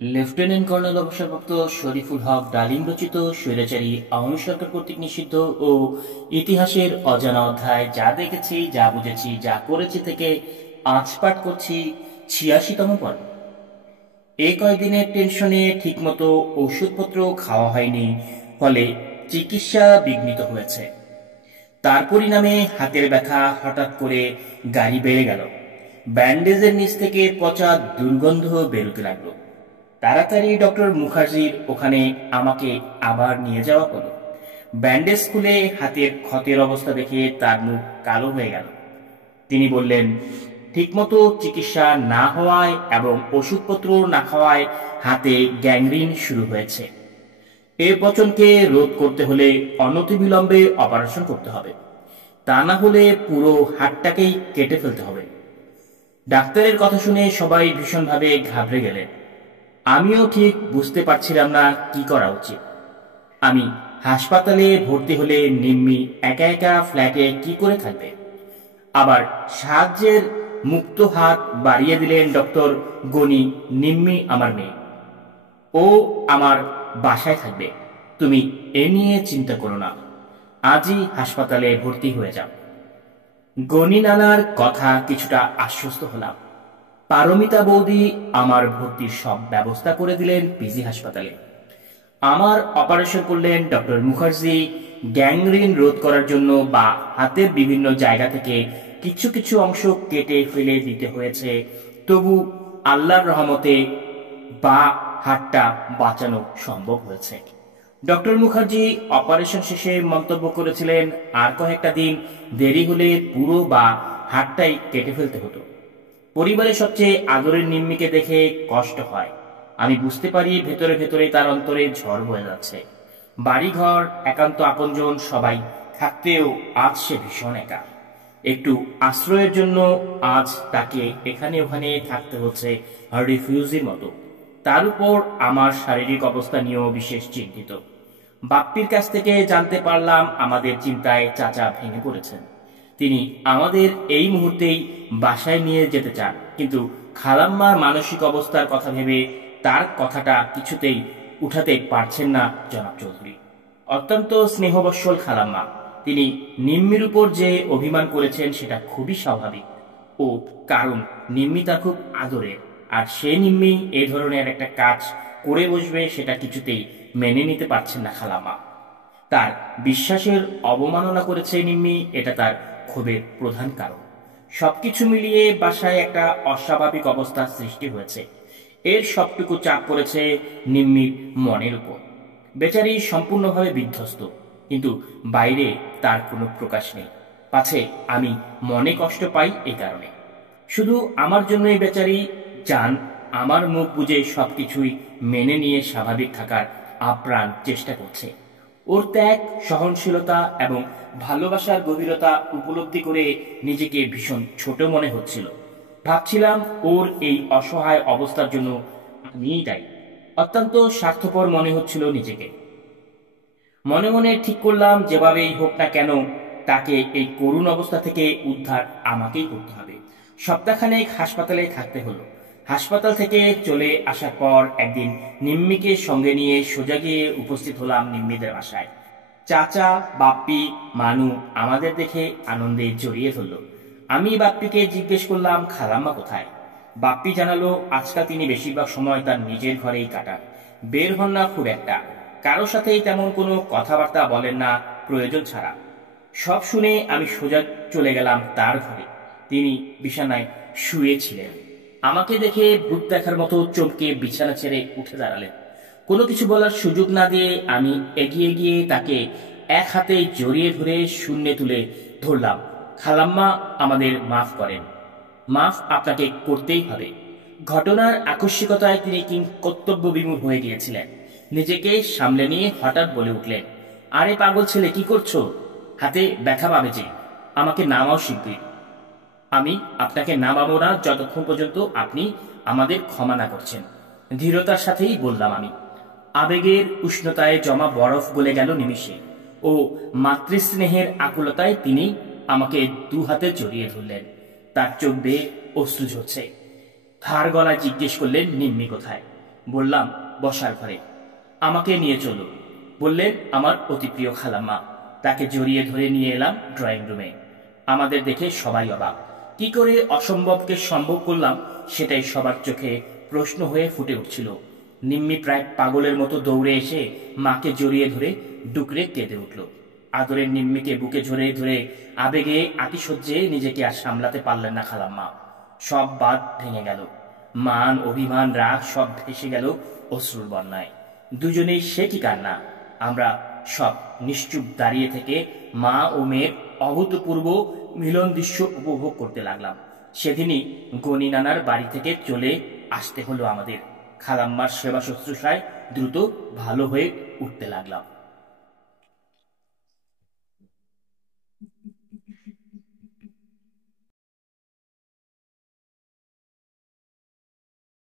Lieutenant colonel অবসরপ্রাপ্ত শরীফুল হক ডালিম রচিত স্বৈরাচারী আওয়ামী সরকার কর্তৃক নিষিদ্ধ ও ইতিহাসের অজানা অধ্যায় যা দেখেছি, যা বুঝেছি, যা করেছি থেকে আজ পাঠ করছি ৮৬তম পর্ব। এই কয়েকদিনের টেনশনে ঠিকমতো ওষুধপত্র খাওয়া হয়নি, ফলে চিকিৎসা বিঘ্নিত হয়েছে। তার পরিণামে হাতের ব্যথা হঠাৎ করে গাড়ি বেড়ে গেল। ব্যান্ডেজের নিচ থেকে পচা দুর্গন্ধ বেরোতে লাগলো। তাড়াতাড়ি ডক্টর মুখার্জির ওখানে আমাকে আবার নিয়ে যাওয়া হলো। ব্যান্ডেজ খুলে হাতের ক্ষতের অবস্থা দেখে তার মুখ কালো হয়ে গেল। তিনি বললেন, ঠিকমতো চিকিৎসা না হওয়ায় এবং ওষুধপত্র না খাওয়ায় হাতে গ্যাংগ্রিন শুরু হয়েছে। এই পচনকে রোধ করতে হলে অনতিবিলম্বে অপারেশন করতে হবে, তা না হলে পুরো হাড়টাকেই কেটে ফেলতে হবে। ডাক্তারের কথা শুনে সবাই ভীষণভাবে ঘাবড়ে গেলেন। আমিও ঠিক বুঝতে পারছিলাম না কি করা উচিত। আমি হাসপাতালে ভর্তি হলে নিম্মি একা একা ফ্ল্যাটে কি করে থাকবে? আবার সাহায্যের মুক্ত হাত বাড়িয়ে দিলেন ডক্টর গনি। নিম্মি আমার মেয়ে, ও আমার বাসায় থাকবে, তুমি এ নিয়ে চিন্তা করো না, আজই হাসপাতালে ভর্তি হয়ে যাও। গনি নানার কথা কিছুটা আশ্বস্ত হলাম। পারমিতা বৌদি আমার ভর্তির সব ব্যবস্থা করে দিলেন পিজি হাসপাতালে। আমার অপারেশন করলেন ডক্টর মুখার্জি। গ্যাংগ্রিন রোধ করার জন্য বা হাতের বিভিন্ন জায়গা থেকে কিছু কিছু অংশ কেটে ফেলে দিতে হয়েছে, তবু আল্লাহর রহমতে বা হাতটা বাঁচানো সম্ভব হয়েছে। ডক্টর মুখার্জি অপারেশন শেষে মন্তব্য করেছিলেন, আর কয়েকটা দিন দেরি হলে পুরো বা হাতটাই কেটে ফেলতে হতো। পরিবারের সবচেয়ে আদরের নিম্মিকে দেখে কষ্ট হয়। আমি বুঝতে পারি ভেতরে ভেতরে তার অন্তরে ঝড় বয়ে যাচ্ছে। বাড়িঘর, একান্ত আপনজন সবাই থাকতেও আজ সে ভীষণ একা। একটু আশ্রয়ের জন্য আজ তাকে এখানে ওখানে থাকতে হচ্ছে রিফিউজির মতো। তার উপর আমার শারীরিক অবস্থা নিয়েও বিশেষ চিন্তিত। বাপ্পির কাছ থেকে জানতে পারলাম আমাদের চিন্তায় চাচা ভেঙে পড়েছেন। তিনি আমাদের এই মুহূর্তেই বাসায় নিয়ে যেতে চান, কিন্তু খালাম্মার মানসিক অবস্থার কথা ভেবে তার কথাটা কিছুতেই উঠাতে পারছেন না জনাব চৌধুরী। অত্যন্ত স্নেহবৎসল খালাম্মা, তিনি নিম্মির উপর যে অভিমান করেছেন সেটা খুবই স্বাভাবিক। ও কারণ নিম্মি তার খুব আদরের, আর সে নিম্মি এই ধরনের একটা কাজ করে বসবে সেটা কিছুতেই মেনে নিতে পারছেন না খালাম্মা। তার বিশ্বাসের অবমাননা করেছে নিম্মি, এটা তার ক্ষোভের প্রধান কারণ। সবকিছু মিলিয়ে বাসায় একটা অস্বাভাবিক অবস্থা সৃষ্টি হয়েছে। এর সবটুকু চাপ পড়েছে নিম্মির মনের উপর। বেচারি সম্পূর্ণভাবে বিধ্বস্ত, কিন্তু বাইরে তার কোনো প্রকাশ নেই, পাছে আমি মনে কষ্ট পাই এই কারণে। শুধু আমার জন্যই বেচারি জান আমার মুখ বুঝে সবকিছুই মেনে নিয়ে স্বাভাবিক থাকার আপ্রাণ চেষ্টা করছে। ওর ত্যাগ, সহনশীলতা এবং ভালোবাসার গভীরতা উপলব্ধি করে নিজেকে ভীষণ ছোট মনে হচ্ছিল। ভাবছিলাম ওর এই অসহায় অবস্থার জন্য আমিই দায়ী। অত্যন্ত স্বার্থপর মনে হচ্ছিল নিজেকে। মনে মনে ঠিক করলাম যেভাবেই হোক না কেন তাকে এই করুণ অবস্থা থেকে উদ্ধার আমাকেই করতে হবে। সপ্তাহখানেক হাসপাতালে থাকতে হলো। হাসপাতাল থেকে চলে আসার পর একদিন নিম্মিকে সঙ্গে নিয়ে সোজা গিয়ে উপস্থিত হলাম নিম্মিদের বাসায়। চাচা, বাপ্পি, মানু আমাদের দেখে আনন্দে জড়িয়ে ধরল। আমি বাপ্পিকে জিজ্ঞেস করলাম, খালাম্মা কোথায়? বাপ্পি জানালো, আজকাল তিনি বেশিরভাগ সময় তার নিজের ঘরেই কাটান, বের হন না খুব একটা, কারো সাথেই তেমন কোনো কথাবার্তা বলেন না প্রয়োজন ছাড়া। সব শুনে আমি সোজা চলে গেলাম তার ঘরে। তিনি বিছানায় শুয়েছিলেন। আমাকে দেখে ভূত দেখার মতো চমকে বিছানা ছেড়ে উঠে দাঁড়ালেন। কোনো কিছু বলার সুযোগ না দিয়ে আমি এগিয়ে গিয়ে তাকে এক হাতে জড়িয়ে ধরে শূন্যে তুলে ধরলাম। খালাম্মা, আমাদের মাফ করেন। মাফ আপনাকে করতেই হবে। ঘটনার আকস্মিকতায় তিনি কর্তব্য বিমূঢ় হয়ে গিয়েছিলেন। নিজেকে সামলে নিয়ে হঠাৎ বলে উঠলেন, আরে পাগল ছেলে, কি করছো? হাতে ব্যথা পাবে যে, আমাকে নামাও শিগগির। আমি আপনাকে নামাবো না যতক্ষণ পর্যন্ত আপনি আমাদের ক্ষমা না করছেন, ধীরতার সাথেই বললাম আমি। আবেগের উষ্ণতায় জমা বরফ গলে গেল নিমিষে, ও মাতৃস্নেহের আকুলতায় তিনি আমাকে দু হাতে জড়িয়ে ধরলেন। তার চোখ বেয়ে অশ্রু ঝরছে। ধার গলায় জিজ্ঞেস করলেন, নিম্মি কোথায়? বললাম, বসার ঘরে। আমাকে নিয়ে চলো, বললেন আমার অতি প্রিয় খালাম্মা। তাকে জড়িয়ে ধরে নিয়ে এলাম ড্রয়িং রুমে। আমাদের দেখে সবাই অবাক। কি করে অসম্ভবকে সম্ভব করলাম সেটাই সবার চোখে প্রশ্ন হয়ে ফুটে উঠছিল। নিম্মি প্রায় পাগলের মতো দৌড়ে এসে মাকে জড়িয়ে ধরে ডুকরে কেঁদে উঠল। আদরের নিম্মিকে বুকে জড়িয়ে ধরে আবেগে আতিশয্যে নিজেকে আর সামলাতে পারলেন না খালাম্মা। সব বাঁধ ভেঙে গেল। মান, অভিমান, রাগ সব ভেসে গেল অশ্রুর বন্যায়। দুজনেই সে কি কান্না! আমরা সব নিশ্চুপ দাঁড়িয়ে থেকে মা ও মেয়ের অভূতপূর্ব মিলন দৃশ্য উপভোগ করতে লাগলাম। সেদিনই গনি নানার বাড়ি থেকে চলে আসতে হলো আমাদের। খালাম্মার সেবা শুশ্রূষায় দ্রুত ভালো হয়ে উঠতে লাগলাম।